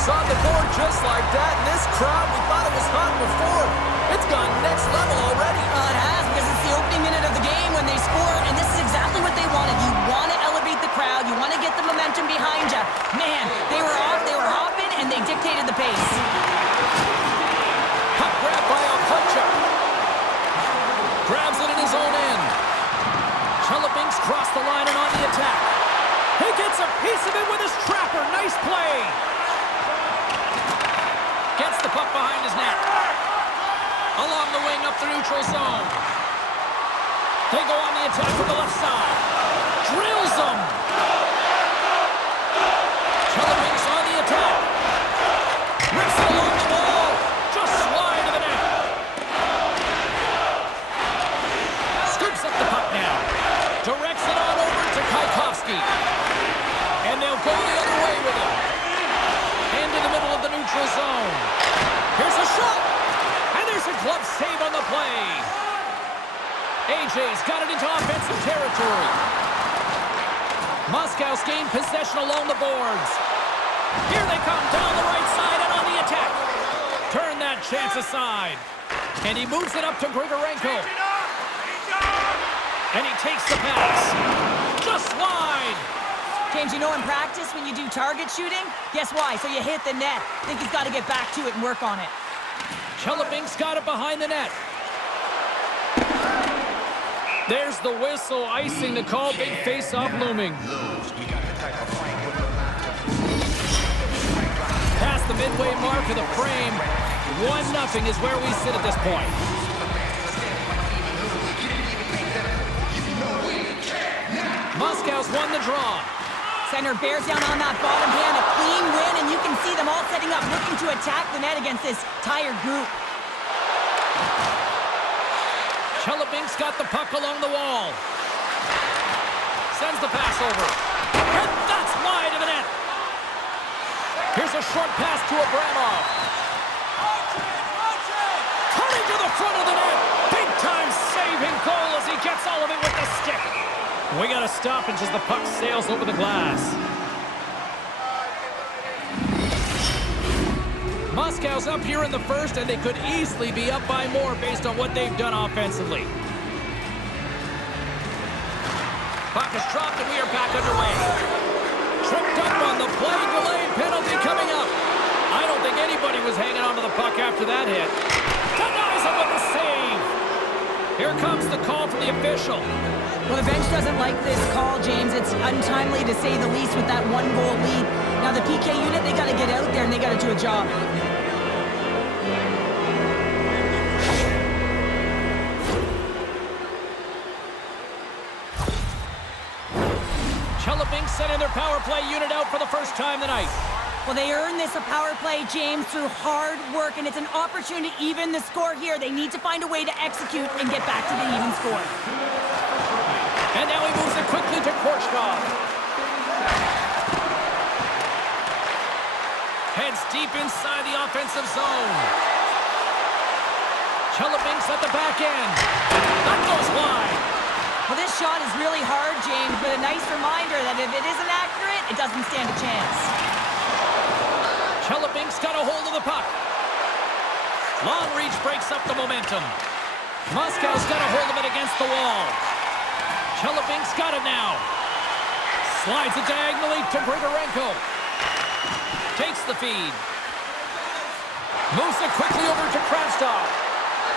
Moscow's on the board just like that. And this crowd, we thought it was hot before. It's gone next level already. It has, because it's the opening minute of the game when they score, and this is exactly what they wanted. You want to elevate the crowd. You want to get the momentum behind you. Man, they were off, they were hopping, and they dictated the pace. Puck grab by Alpuncha. Grabs it in his own end. Chelabinks crossed the line and on the attack. He gets a piece of it with his trapper. Nice play. Gets the puck behind his net. Along the wing up the neutral zone. They go on the attack from the left side. Drills them. Chelabinks on the attack. Rips it along the wall. Just wide of the net. Scoops up the puck now. Directs it on over to Kajkovsky. And they'll go the other way with it. Into the middle of the neutral zone. Here's a shot. And there's a glove save on the play. AJ's got it into offensive territory. Moscow's gained possession along the boards. Here they come down the right side and on the attack. Turn that chance aside. And he moves it up to Grigorenko. And he takes the pass. Just wide. James, you know in practice when you do target shooting, guess why? So you hit the net. I think he's got to get back to it and work on it. Chelabinks got it behind the net. There's the whistle, icing the call. Big face-off looming. Past the midway mark of the frame. 1-0 is where we sit at this point. Moscow's won the draw. Center bears down on that bottom hand, a clean win, and you can see them all setting up, looking to attack the net against this tired group. Chelabinks got the puck along the wall. Sends the pass over. And that's wide of the net. Here's a short pass to Abramov. Cutting to the front of the net. Big time saving goal as he gets all of it with the stick. We got a stoppage as the puck sails over the glass. Moscow's up here in the first, and they could easily be up by more based on what they've done offensively. Puck is dropped, and we are back underway. Tripped up on the play, delayed penalty coming up. I don't think anybody was hanging on to the puck after that hit. Denies him with the save. Here comes the call from the official. Well, the bench doesn't like this call, James. It's untimely to say the least with that 1-goal lead. Now the PK unit, they got to get out there and they got to do a job. Chelabinks sending their power play unit out for the first time tonight. Well, they earned this a power play, James, through hard work, and it's an opportunity to even the score here. They need to find a way to execute and get back to the even score. And now he moves it quickly to Korshkov. Heads deep inside the offensive zone. Chelabinks at the back end. That goes wide. Well, this shot is really hard, James, but a nice reminder that if it isn't accurate, it doesn't stand a chance. Chelabinks got a hold of the puck. Long reach breaks up the momentum. Moscow's got a hold of it against the wall. Chelabinks got it now. Slides it diagonally to Grigorenko. Takes the feed. Moves it quickly over to Kravtsov.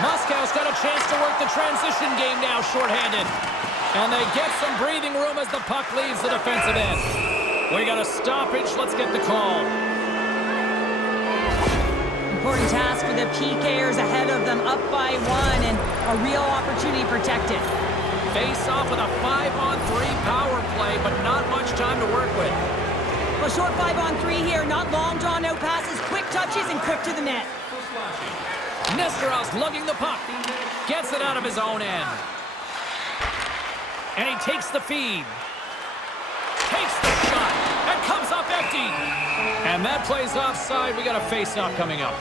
Moscow's got a chance to work the transition game now, shorthanded. And they get some breathing room as the puck leaves the defensive end. We got a stoppage. Let's get the call. Important task for the PKers ahead of them, up by 1, and a real opportunity protected. Face off with a 5-on-3 power play, but not much time to work with. Well, short 5-on-3 here, not long drawn-out passes, quick touches, and quick to the net. Nesterov's lugging the puck. Gets it out of his own end. And he takes the feed. Takes the shot. And comes up empty. And that plays offside. We got a face-off coming up.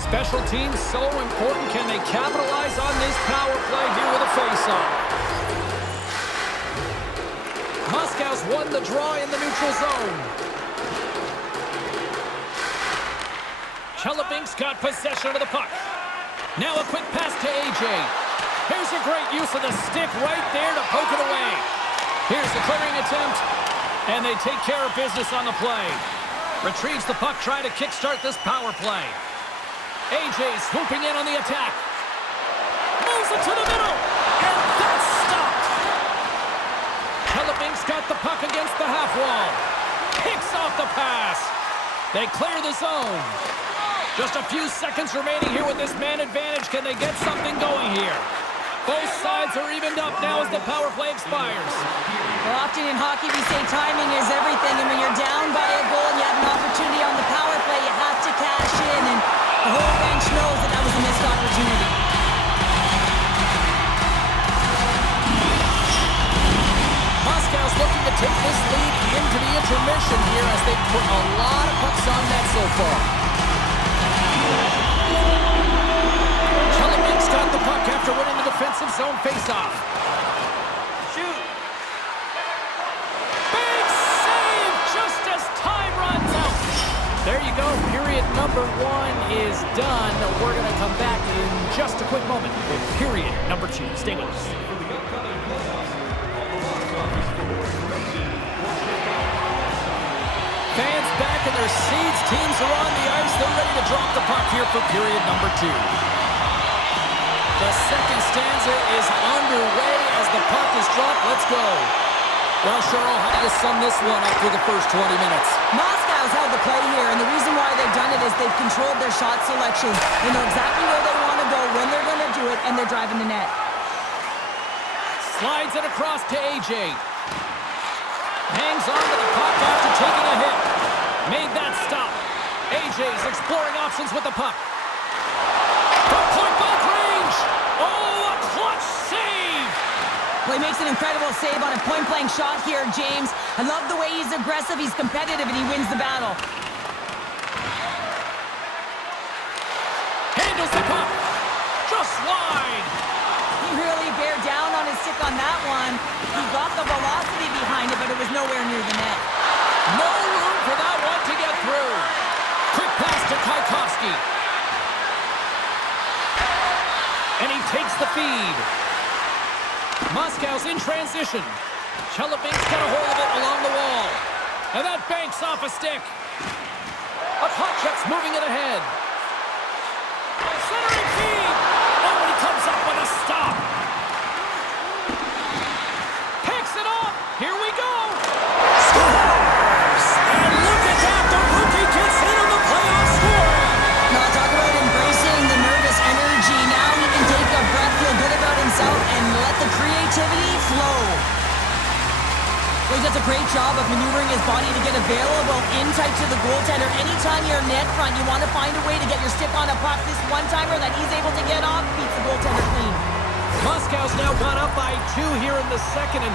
Special teams so important. Can they capitalize on this power play here with a face-off? Moscow's won the draw in the neutral zone. Chelyabinsk's got possession of the puck. Now a quick pass to AJ. Here's a great use of the stick right there to poke it away. Here's the clearing attempt, and they take care of business on the play. Retrieves the puck, trying to kickstart this power play. AJ swooping in on the attack. Moves it to the middle, and that's stopped. Chelyabinsk's got the puck against the half wall. Picks off the pass. They clear the zone. Just a few seconds remaining here with this man advantage. Can they get something going here? Both sides are evened up now as the power play expires. Well, often in hockey we say timing is everything, and when you're down by a goal and you have an opportunity on the power play, you have to cash in, and the whole bench knows that that was a missed opportunity. Moscow's looking to take this lead into the intermission here as they've put a lot of pucks on net so far. Chelyabinsk's got the puck after winning the defensive zone faceoff. Shoot! Big save just as time runs out. There you go. Period number 1 is done. We're going to come back in just a quick moment with period number 2. Stay with us. Fans back in their seats. Teams are on the ice. They're ready to drop the puck here for period number 2. The second stanza is underway as the puck is dropped. Let's go. Well, Cheryl, how do you sum this one up through the first 20 minutes? Moscow's held the play here, and the reason why they've done it is they've controlled their shot selection. They know exactly where they want to go, when they're going to do it, and they're driving the net. Slides it across to AJ. Hangs on to the puck after taking a hit. Made that stop. AJ's exploring options with the puck. From point-blank range. Oh, a clutch save. Well, he makes an incredible save on a point-blank shot here, James. I love the way he's aggressive, he's competitive, and he wins the battle. Handles the puck. Just wide. He really bared down on his stick on that one. He got the velocity behind it, but it was nowhere near the net. No room for that one to get through. Quick pass to Kwiatkowski. And he takes the feed. Moscow's in transition. Chelyabinsk's got a hold of it along the wall. And that banks off a stick. Okachuk's moving it ahead. Centering feed. Oh, and he comes up with a stop. Picks it up. Here we go. Scores! And look at that. The rookie gets into the playoff scoring. Now, talk about embracing the nervous energy. Now he can take a breath, feel good about himself, and let the creativity flow. Well, he does a great job of maneuvering his body to get available in tight to the goaltender. Anytime you're net front, you want to find a way to get your stick on a puck. This one-timer that he's able to get off beats the goaltender clean. Moscow's now gone up by 2 here in the second, and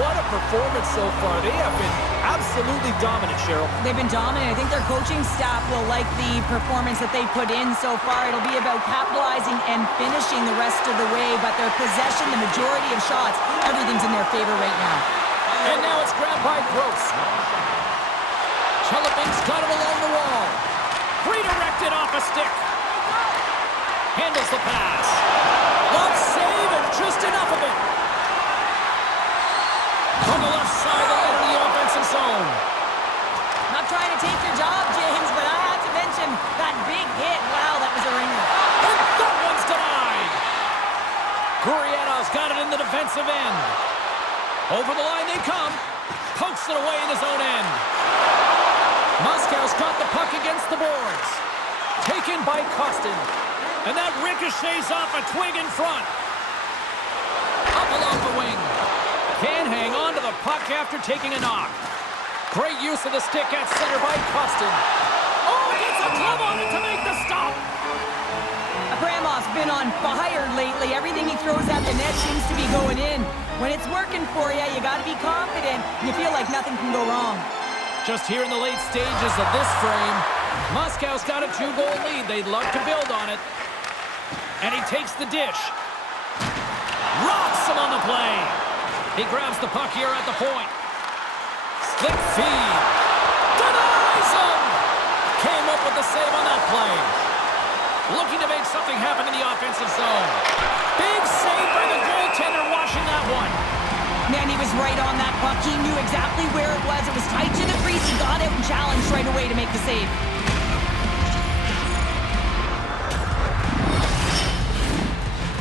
what a performance so far. They have been absolutely dominant, Cheryl. They've been dominant. I think their coaching staff will like the performance that they put in so far. It'll be about capitalizing and finishing the rest of the way, but their possession, the majority of shots, everything's in their favor right now. And now it's grabbed by Gross. Chelyabinsk's got it along the wall. Redirected off a stick. Handles the pass. One save and just enough of it. From the left side of the offensive zone. Not trying to take your job, James, but I have to mention that big hit. Wow, that was a ringer. And that one's denied. Gurrianov's got it in the defensive end. Over the line they come. Pokes it away in his own end. Moscow's got the puck against the boards. Taken by Kostin. And that ricochets off a twig in front. Up along the wing. Can't hang on to the puck after taking a knock. Great use of the stick at center by Kostin. Oh, gets a glove on it to make the stop. Abramov's been on fire lately. Everything he throws at the net seems to be going in. When it's working for you, you got to be confident. You feel like nothing can go wrong. Just here in the late stages of this frame, Moscow's got a 2-goal lead. They'd love to build on it. And he takes the dish. Rocks him on the play. He grabs the puck here at the point. Flick feed. Denies him! Came up with the save on that play. Looking to make something happen in the offensive zone. Big save by the goaltender washing that one. Man, he was right on that puck. He knew exactly where it was. It was tight to the crease. He got out and challenged right away to make the save.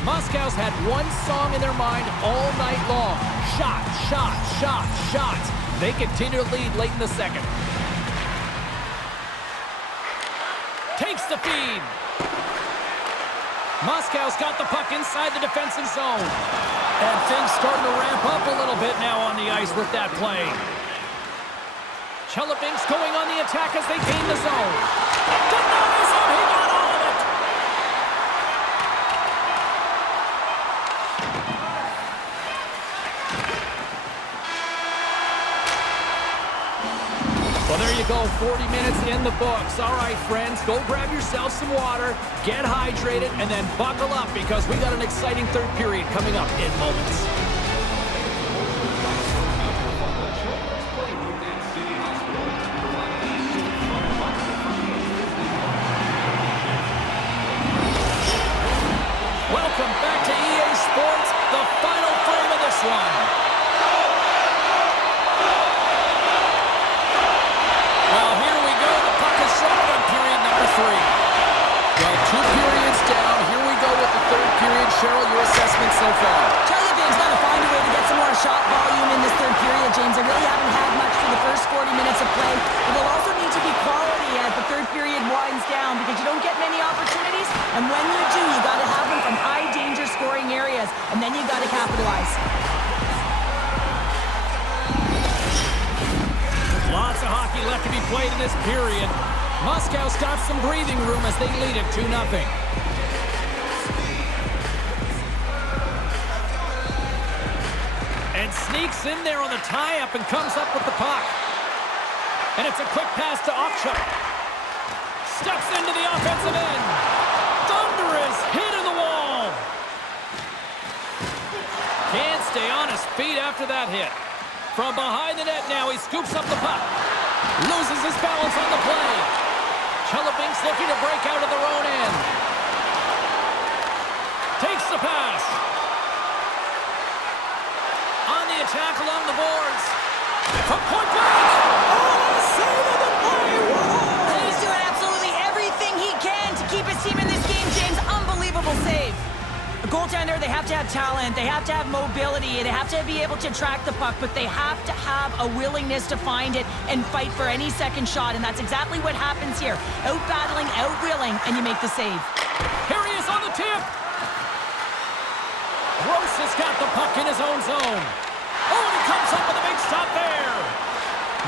Moscow's had one song in their mind all night long. Shot, shot, shot, shots. They continue to lead late in the second. Takes the feed. Moscow's got the puck inside the defensive zone. And things starting to ramp up a little bit now on the ice with that play. Chelopinks going on the attack as they gain the zone. Denies him! He got all of it! Well, there you go, 40 minutes in the books. All right, friends, go grab yourself some water, get hydrated, and then buckle up because we got an exciting third period coming up in moments. Welcome back to EA Sports, the final frame of this one. Well, here we go. The puck is dropped on period number 3. Well, 2 periods down. Here we go with the third period. Cheryl, your assessment so far? Chelopinks got to find a way to get some more shot volume in this third period, James. They really haven't had much for the first 40 minutes of play. But they'll also need to be quality as the third period winds down because you don't get many opportunities. And when you do, you got to have them from high-danger scoring areas. And then you got to capitalize. Lots of hockey left to be played in this period. Moscow's got some breathing room as they lead it 2-0. And sneaks in there on the tie-up and comes up with the puck. And it's a quick pass to Okchuk. Steps into the offensive end. Thunderous hit in the wall. Can't stay on his feet after that hit. From behind the net now, he scoops up the puck. Loses his balance on the play. Chelopinks looking to break out of their own end. Takes the pass. On the attack along the boards. From point blank. Oh, a save of the play. Whoa. He's doing absolutely everything he can to keep his team in this game, James. Unbelievable save. A goaltender, they have to have talent, they have to have mobility, they have to be able to track the puck, but they have to have a willingness to find it and fight for any second shot, and that's exactly what happens here. Out-battling, out-willing, and you make the save. Here he is on the tip. Gross has got the puck in his own zone. Oh, and he comes up with a big stop there.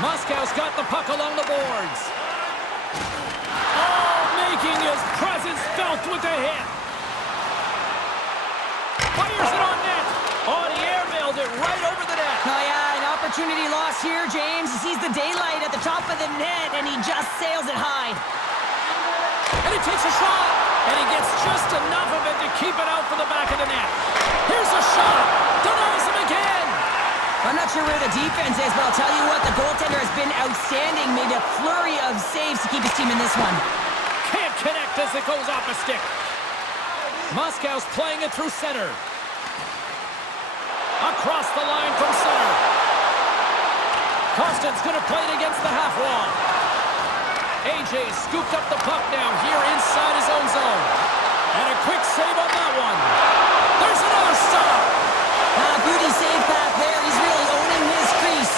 Moscow's got the puck along the boards. Oh, making his presence felt with the hit. Fires it on net. Oh, he airmailed it right over the net. Oh yeah, an opportunity lost here, James. He sees the daylight at the top of the net, and he just sails it high. And he takes a shot, and he gets just enough of it to keep it out for the back of the net. Here's a shot. Denies him again. I'm not sure where the defense is, but I'll tell you what, the goaltender has been outstanding. Made a flurry of saves to keep his team in this one. Can't connect as it goes off a stick. Moscow's playing it through center. Across the line from center. Kostin's going to play it against the half wall. AJ scooped up the puck now here inside his own zone. And a quick save on that one. There's another stop. Beauty save back there. He's really owning his crease.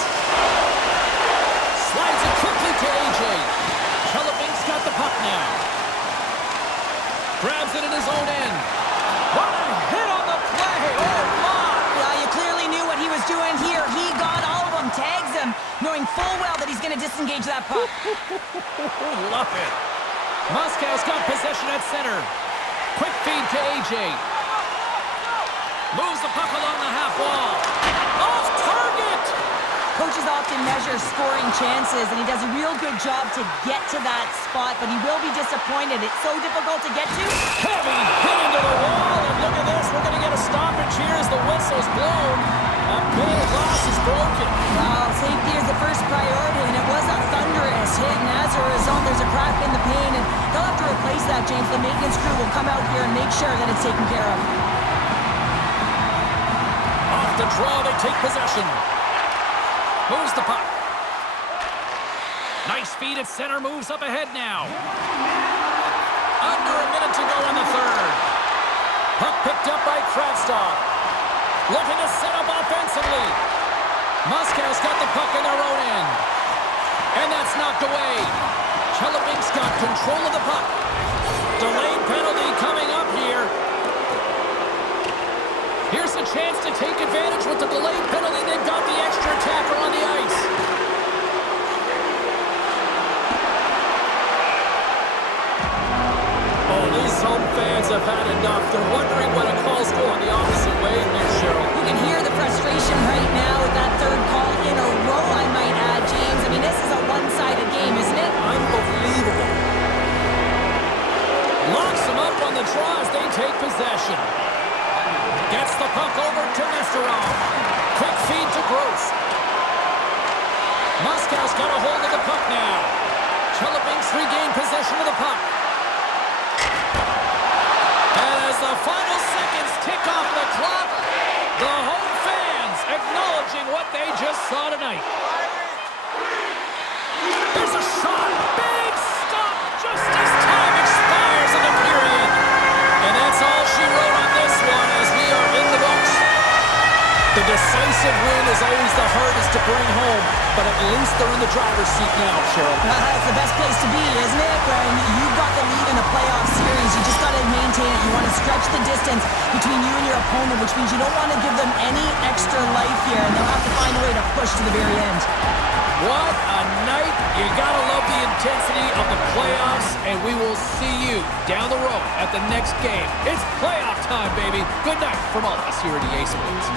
Slides it quickly to AJ. Chelopinks got the puck now. Grabs it in his own end. What a hit on the play. Oh, my. Yeah, you clearly knew what he was doing here. He got all of them, tags them, knowing full well that he's going to disengage that puck. Love it. Moscow's got possession at center. Quick feed to AJ. Moves the puck along the half wall. Off target! Coaches often measure scoring chances, and he does a real good job to get to that spot, but he will be disappointed. It's so difficult to get to. Heavy hit into the wall, and look at this. We're going to get a stoppage here as the whistle's blown. A big glass is broken. Well, so safety is the first priority, and it was a thunderous hit, and as a result, there's a crack in the pane, and they'll have to replace that, James. The maintenance crew will come out here and make sure that it's taken care of. Off the draw, they take possession. Moves the puck. Nice feed at center, moves up ahead now. Under a minute to go in the third. Puck picked up by Kravtsov. Looking to set up offensively. Moscow's got the puck in their own end. And that's knocked away. Chelabink's got control of the puck. Delayed penalty coming up here. Here's a chance to take advantage with the delayed penalty. They've got the extra attacker on the ice. Oh, these home fans have had enough. They're wondering what a call's going the opposite way here, Cheryl. You can hear the frustration right now with that third call in a row, I might add, James. I mean, this is a one-sided game, isn't it? Unbelievable. Locks them up on the draw as they take possession. Gets the puck over to Nesterov. Quick feed to Gross. Moscow's got a hold of the puck now. Chelabink's regained possession of the puck. And as the final seconds tick off the clock, the home fans acknowledging what they just saw tonight. There's a shot. Big stop just as time expires in the period. And that's all she wrote on this one as we are in the books. The decisive win is always the hardest to bring home, but at least they're in the driver's seat now, Cheryl. It's the best place to be, isn't it? When you've got the lead in a playoff series, you just got to maintain it. You want to stretch the distance between you and your opponent, which means you don't want to give them any extra life here, and they'll have to find a way to push to the very end. What a night. You gotta love the intensity of the playoffs, and we will see you down the road at the next game. It's playoff time, baby. Good night from all of us here at EA Sports.